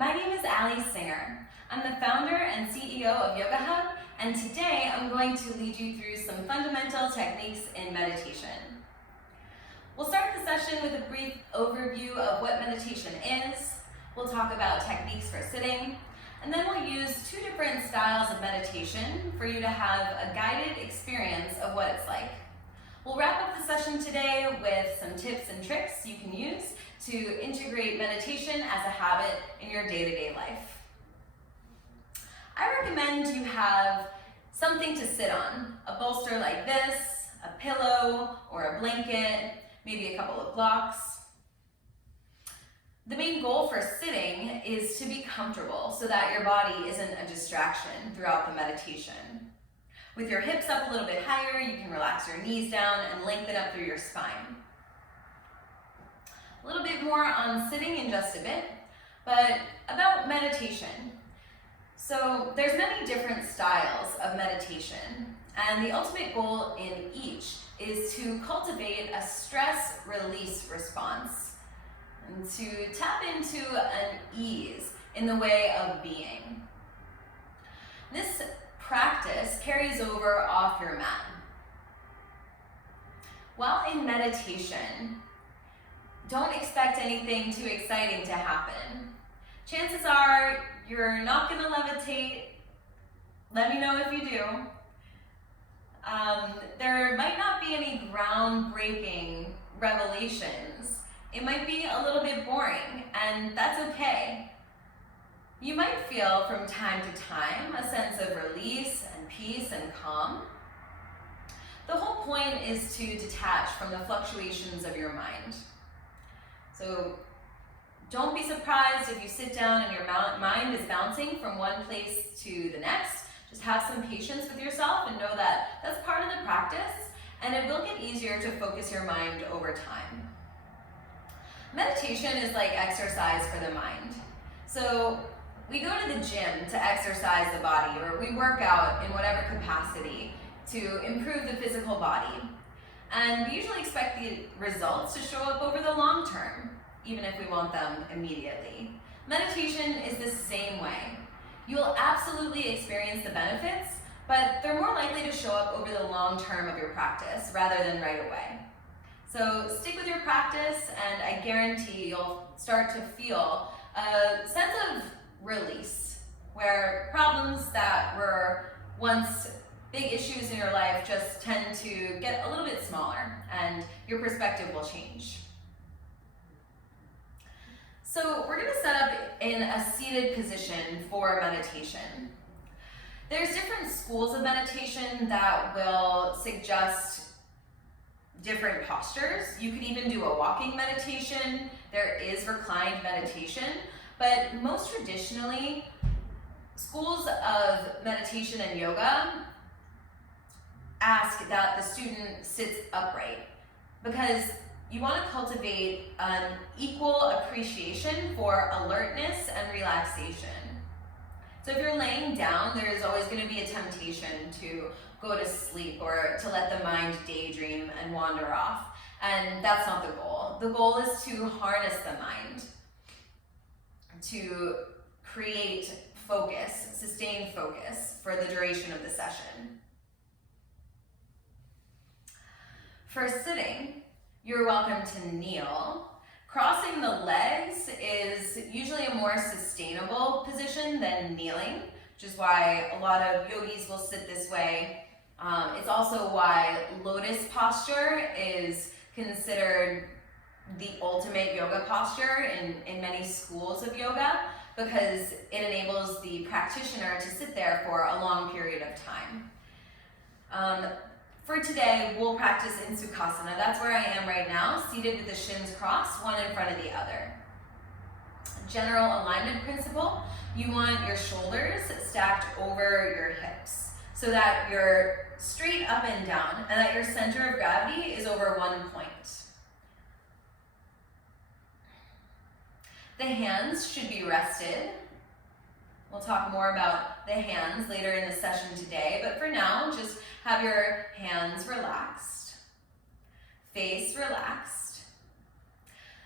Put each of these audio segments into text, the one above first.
my name is Ali Singer. I'm the founder and CEO of Yoga Hub, and today I'm going to lead you through some fundamental techniques in meditation. We'll start the session with a brief overview of what meditation is. We'll talk about techniques for sitting, and then we'll use two different styles of meditation for you to have a guided experience of what it's like. We'll wrap up the session today with some tips and tricks you can use to integrate meditation as a habit in your day-to-day life. I recommend you have something to sit on, a bolster like this, a pillow or a blanket, maybe a couple of blocks. The main goal for sitting is to be comfortable so that your body isn't a distraction throughout the meditation. With your hips up a little bit higher, you can relax your knees down and lengthen up through your spine. A little bit more on sitting in just a bit, but about meditation. So there's many different styles of meditation, and the ultimate goal in each is to cultivate a stress release response and to tap into an ease in the way of being. This practice carries over off your mat. While in meditation, don't expect anything too exciting to happen. Chances are you're not going to levitate. Let me know if you do. There might not be any groundbreaking revelations. It might be a little bit boring, and that's okay. You might feel from time to time a sense of release and peace and calm. The whole point is to detach from the fluctuations of your mind. So don't be surprised if you sit down and your mind is bouncing from one place to the next. Just have some patience with yourself and know that that's part of the practice, and it will get easier to focus your mind over time. Meditation is like exercise for the mind. So we go to the gym to exercise the body, or we work out in whatever capacity to improve the physical body. And we usually expect the results to show up over the long term, even if we want them immediately. Meditation is the same way. You will absolutely experience the benefits, but they're more likely to show up over the long term of your practice rather than right away. So stick with your practice, and I guarantee you'll start to feel a sense of release, where problems that were once big issues in your life just tend to get a little bit smaller, and your perspective will change. So we're going to set up in a seated position for meditation. There's different schools of meditation that will suggest different postures. You could even do a walking meditation. There is reclined meditation. But most traditionally, schools of meditation and yoga ask that the student sits upright, because you want to cultivate an equal appreciation for alertness and relaxation. So if you're laying down, there is always going to be a temptation to go to sleep or to let the mind daydream and wander off. And that's not the goal. The goal is to harness the mind, to create focus, sustained focus for the duration of the session. For sitting, you're welcome to kneel. Crossing the legs is usually a more sustainable position than kneeling, which is why a lot of yogis will sit this way. It's also why lotus posture is considered the ultimate yoga posture in many schools of yoga, because it enables the practitioner to sit there for a long period of time. For today, we'll practice in Sukhasana. That's where I am right now, seated with the shins crossed, one in front of the other. General alignment principle, you want your shoulders stacked over your hips so that you're straight up and down, and that your center of gravity is over one point. The hands should be rested. We'll talk more about the hands later in the session today, but for now, just have your hands relaxed, face relaxed.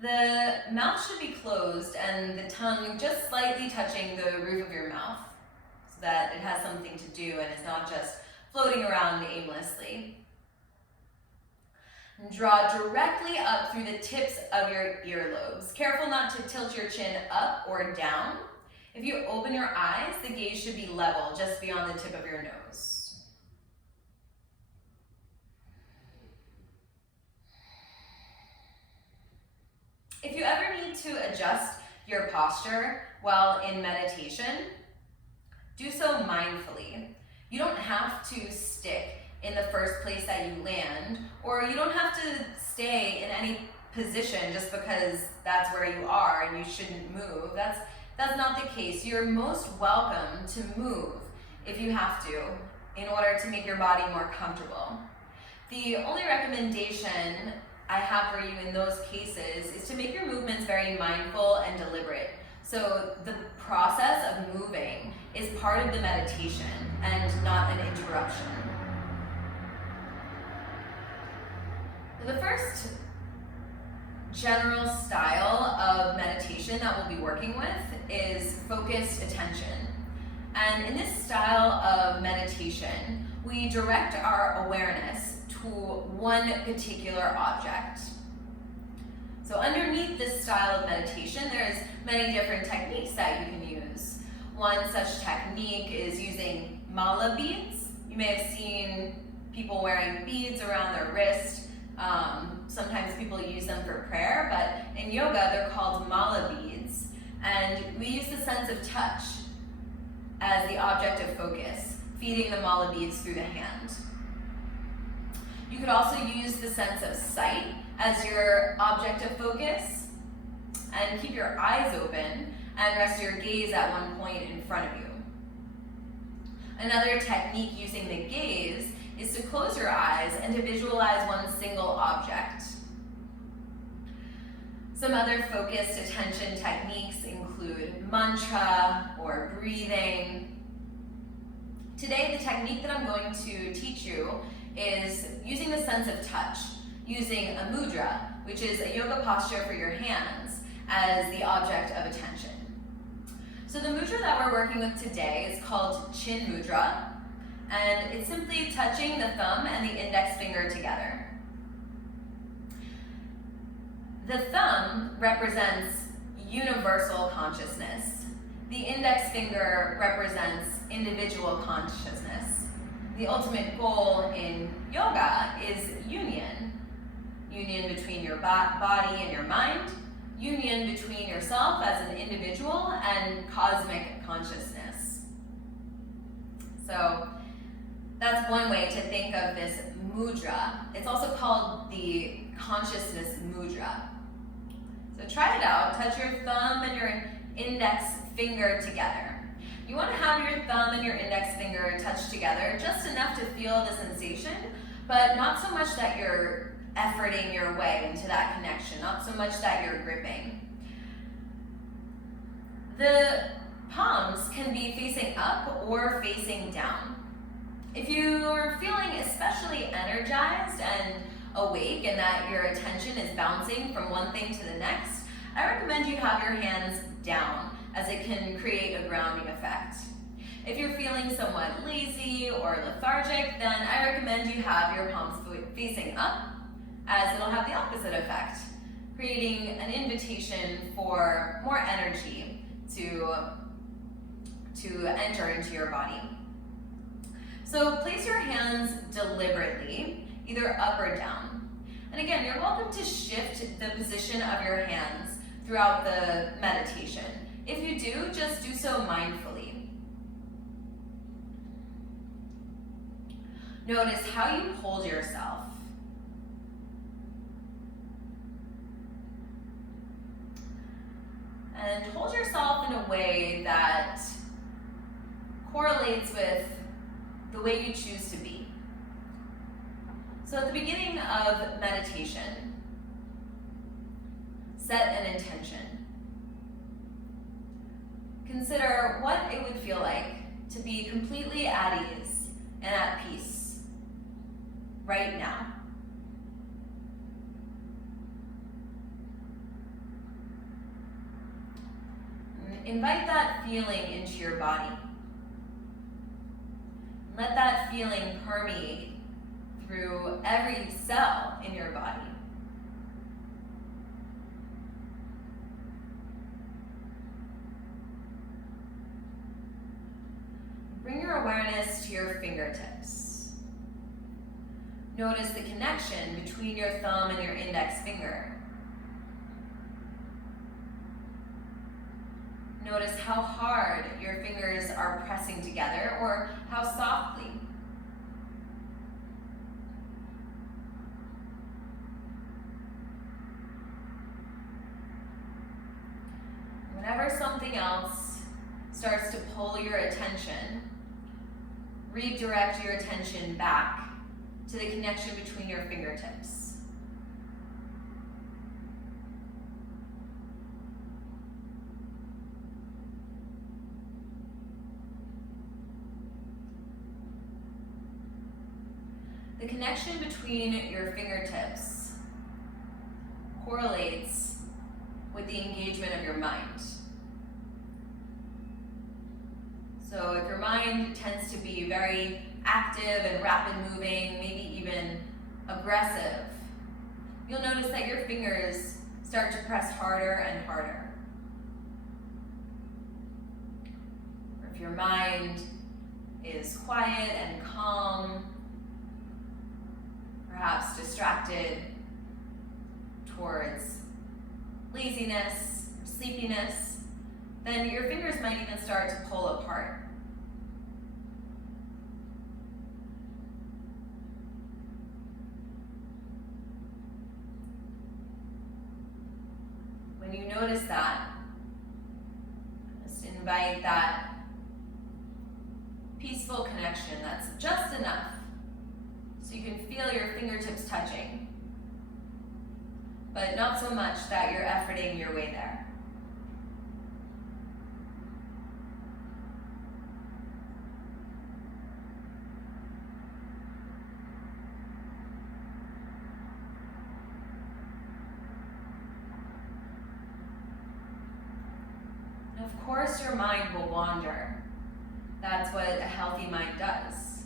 The mouth should be closed and the tongue just slightly touching the roof of your mouth so that it has something to do and is not just floating around aimlessly. And draw directly up through the tips of your earlobes. Careful not to tilt your chin up or down. If you open your eyes, the gaze should be level just beyond the tip of your nose. If you ever need to adjust your posture while in meditation, do so mindfully. You don't have to stick in the first place that you land, or you don't have to stay in any position just because that's where you are and you shouldn't move. That's not the case. You're most welcome to move if you have to in order to make your body more comfortable. The only recommendation I have for you in those cases is to make your movements very mindful and deliberate. So the process of moving is part of the meditation and not an interruption. The first general style of meditation that we'll be working with is focused attention. And in this style of meditation, we direct our awareness to one particular object. So underneath this style of meditation, there's many different techniques that you can use. One such technique is using mala beads. You may have seen people wearing beads around their wrist. Sometimes people use them for prayer, but in yoga they're called mala beads. And we use the sense of touch as the object of focus, feeding the mala beads through the hand. You could also use the sense of sight as your object of focus, and keep your eyes open and rest your gaze at one point in front of you. Another technique using the gaze is to close your eyes and to visualize one single object. Some other focused attention techniques include mantra or breathing. Today, the technique that I'm going to teach you is using the sense of touch, using a mudra, which is a yoga posture for your hands, as the object of attention. So the mudra that we're working with today is called chin mudra, and it's simply touching the thumb and the index finger together. The thumb represents universal consciousness. The index finger represents individual consciousness. The ultimate goal in yoga is union. Union between your body and your mind, union between yourself as an individual and cosmic consciousness. So that's one way to think of this mudra. It's also called the consciousness mudra. So try it out. Touch your thumb and your index finger together. You want to have your thumb and your index finger touch together just enough to feel the sensation, but not so much that you're efforting your way into that connection, not so much that you're gripping. The palms can be facing up or facing down. If you're feeling especially energized and awake and that your attention is bouncing from one thing to the next, I recommend you have your hands down, as it can create a grounding effect. If you're feeling somewhat lazy or lethargic, then I recommend you have your palms facing up, as it'll have the opposite effect, creating an invitation for more energy to enter into your body. So place your hands deliberately, either up or down. And again, you're welcome to shift the position of your hands throughout the meditation. If you do, just do so mindfully. Notice how you hold yourself. And hold yourself in a way that correlates with the way you choose to be. So at the beginning of meditation, set an intention. Consider what it would feel like to be completely at ease and at peace right now. feeling into your body. Let that feeling permeate through every cell in your body. Bring your awareness to your fingertips. Notice the connection between your thumb and your index finger. Notice how hard your fingers are pressing together or how softly. Whenever something else starts to pull your attention, redirect your attention back to the connection between your fingertips. The connection between your fingertips correlates with the engagement of your mind. So if your mind tends to be very active and rapid moving, maybe even aggressive, you'll notice that your fingers start to press harder and harder. Or if your mind is quiet and calm, perhaps distracted towards laziness, sleepiness, then your fingers might even start to pull apart. When you notice that, just invite that peaceful connection that's just enough so you can feel your fingertips touching, but not so much that you're efforting your way there. And of course, your mind will wander. That's what a healthy mind does.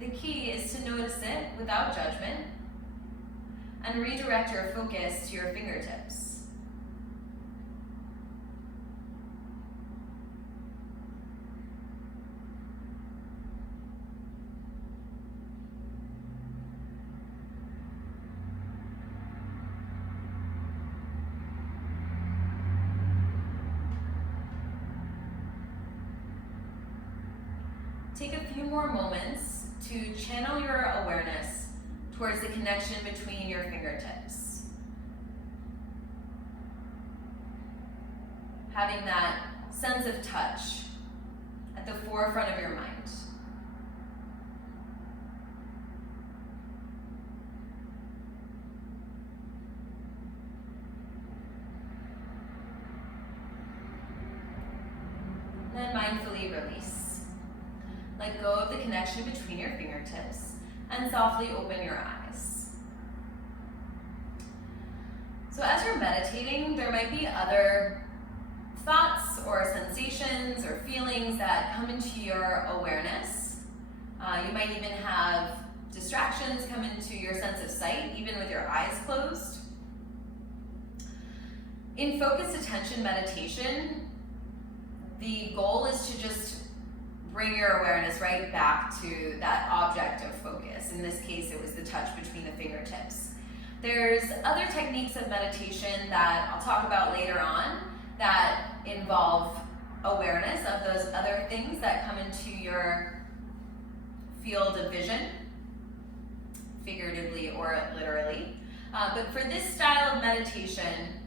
The key is to notice it without judgment and redirect your focus to your fingertips. Take a few more moments to channel your awareness towards the connection between your fingertips. Having that sense of touch at the forefront of your mind. Then mindfully release. Let go of the connection between your fingertips and softly open your eyes. So as you're meditating, there might be other thoughts or sensations or feelings that come into your awareness. You might even have distractions come into your sense of sight, even with your eyes closed. In focused attention meditation, the goal is to just bring your awareness right back to that object of focus. In this case, it was the touch between the fingertips. There's other techniques of meditation that I'll talk about later on that involve awareness of those other things that come into your field of vision, figuratively or literally. But for this style of meditation,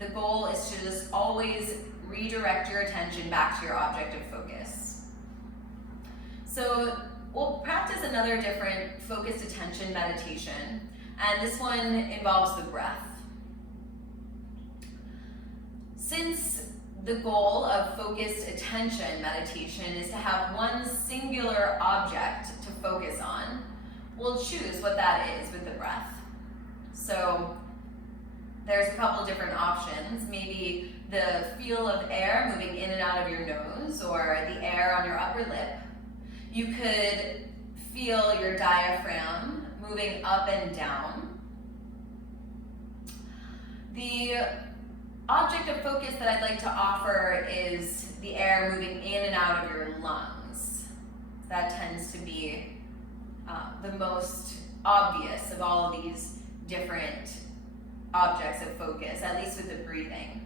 the goal is to just always redirect your attention back to your object of focus. So we'll practice another different focused attention meditation, and this one involves the breath. Since the goal of focused attention meditation is to have one singular object to focus on, we'll choose what that is with the breath. So there's a couple different options. Maybe the feel of air moving in and out of your nose or the air on your upper lip. You could feel your diaphragm moving up and down. The object of focus that I'd like to offer is the air moving in and out of your lungs. That tends to be the most obvious of all of these different objects of focus, at least with the breathing.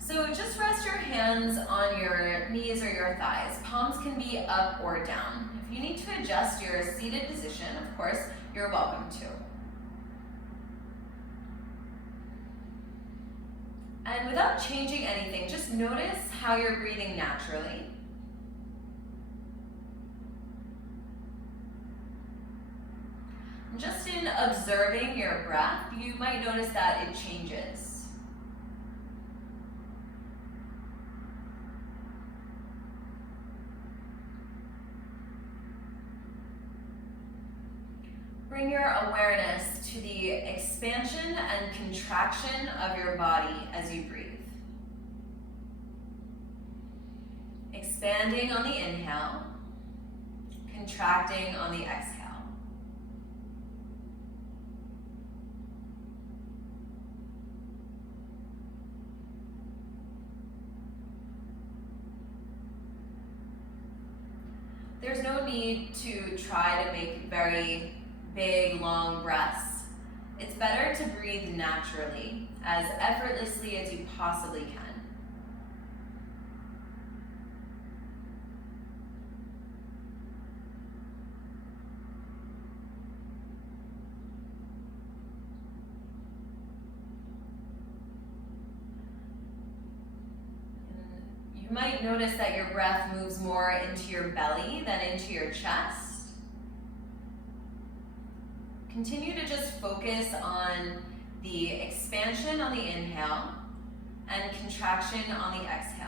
So just rest your hands on your knees or your thighs. Palms can be up or down. If you need to adjust your seated position, of course, you're welcome to. And without changing anything, just notice how you're breathing naturally. Just in observing your breath, you might notice that it changes. Bring your awareness to the expansion and contraction of your body as you breathe. Expanding on the inhale, contracting on the exhale. There's no need to try to make very big, long breaths. It's better to breathe naturally, as effortlessly as you possibly can. You might notice that your breath moves more into your belly than into your chest. Continue to just focus on the expansion on the inhale and contraction on the exhale.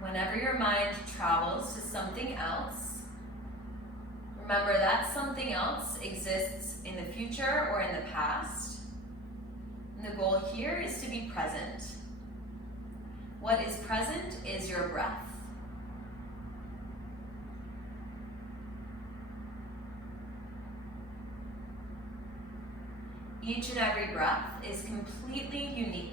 Whenever your mind travels to something else, remember that something else exists in the future or in the past. And the goal here is to be present. What is present is your breath. Each and every breath is completely unique.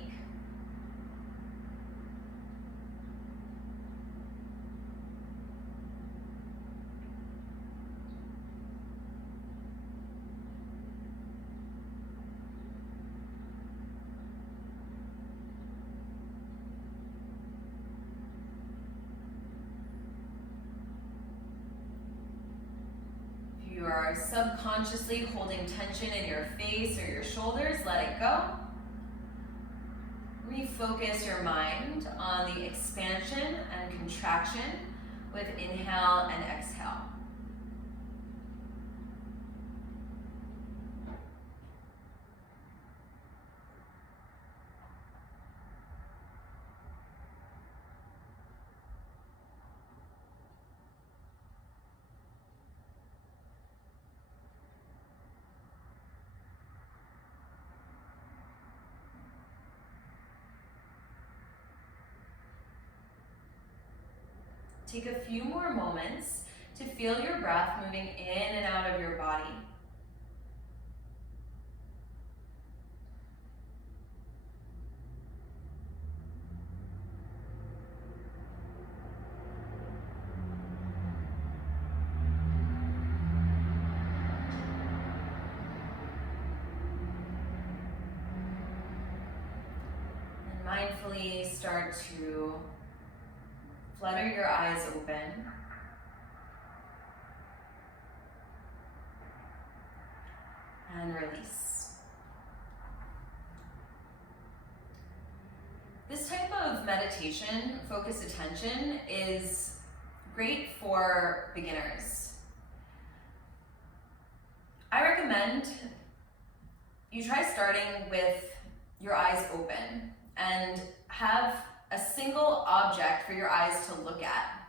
You are subconsciously holding tension in your face or your shoulders, let it go. Refocus your mind on the expansion and contraction with inhale and exhale. Take a few more moments to feel your breath moving in and out of your body. And mindfully start to flutter your eyes open. And release. This type of meditation, focused attention, is great for beginners. recommend you try starting with your eyes open and have a single object for your eyes to look at.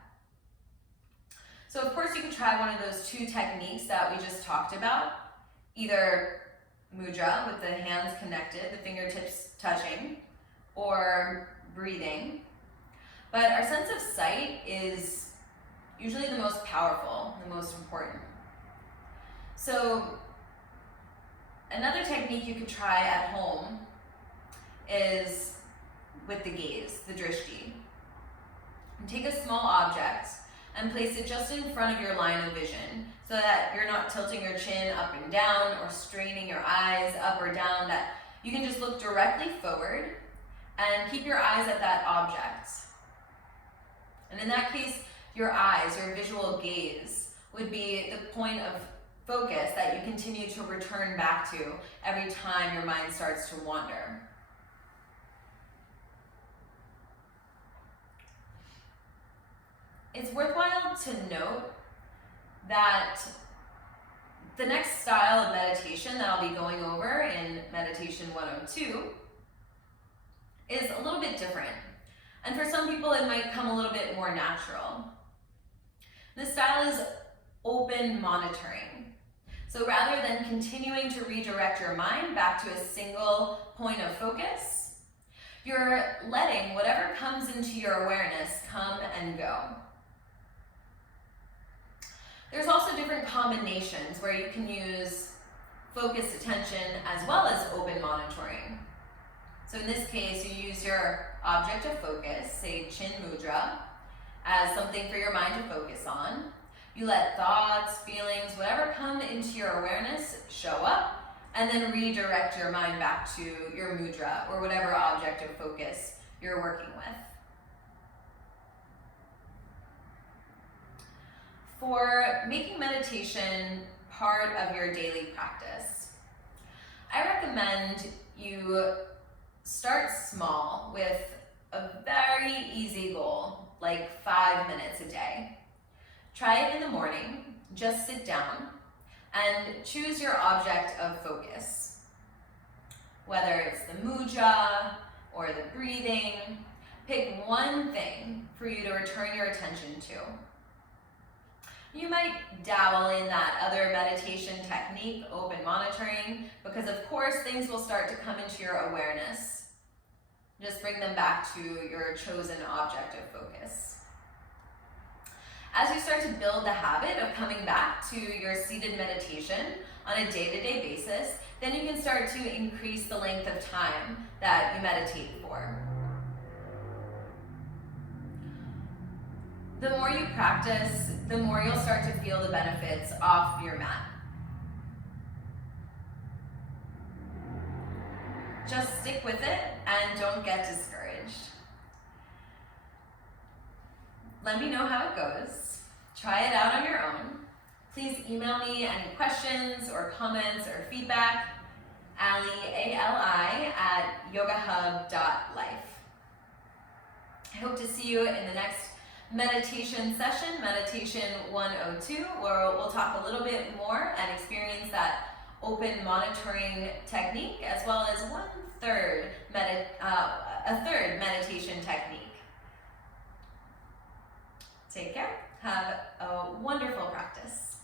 So of course you could try one of those two techniques that we just talked about, either mudra with the hands connected, the fingertips touching, or breathing. But our sense of sight is usually the most powerful, the most important. So another technique you could try at home is with the gaze, the drishti. And take a small object and place it just in front of your line of vision so that you're not tilting your chin up and down or straining your eyes up or down, that you can just look directly forward and keep your eyes at that object. And in that case, your eyes, your visual gaze, would be the point of focus that you continue to return back to every time your mind starts to wander. It's worthwhile to note that the next style of meditation that I'll be going over in Meditation 102 is a little bit different. And for some people, it might come a little bit more natural. This style is open monitoring. So rather than continuing to redirect your mind back to a single point of focus, you're letting whatever comes into your awareness come and go. There's also different combinations where you can use focused attention as well as open monitoring. So in this case, you use your object of focus, say chin mudra, as something for your mind to focus on. You let thoughts, feelings, whatever come into your awareness show up, and then redirect your mind back to your mudra or whatever object of focus you're working with. For making meditation part of your daily practice, I recommend you start small with a very easy goal, like 5 minutes a day. Try it in the morning, just sit down and choose your object of focus. Whether it's the mudra or the breathing, pick one thing for you to return your attention to. You might dabble in that other meditation technique, open monitoring, because of course things will start to come into your awareness. Just bring them back to your chosen object of focus. As you start to build the habit of coming back to your seated meditation on a day-to-day basis, then you can start to increase the length of time that you meditate for. The more you practice, the more you'll start to feel the benefits off your mat. Just stick with it and don't get discouraged. Let me know how it goes. Try it out on your own. Please email me any questions or comments or feedback, Ali, A-L-I, @yogahub.life. I hope to see you in the next meditation session, Meditation 102, where we'll talk a little bit more and experience that open monitoring technique, as well as a third meditation technique. Take care. Have a wonderful practice.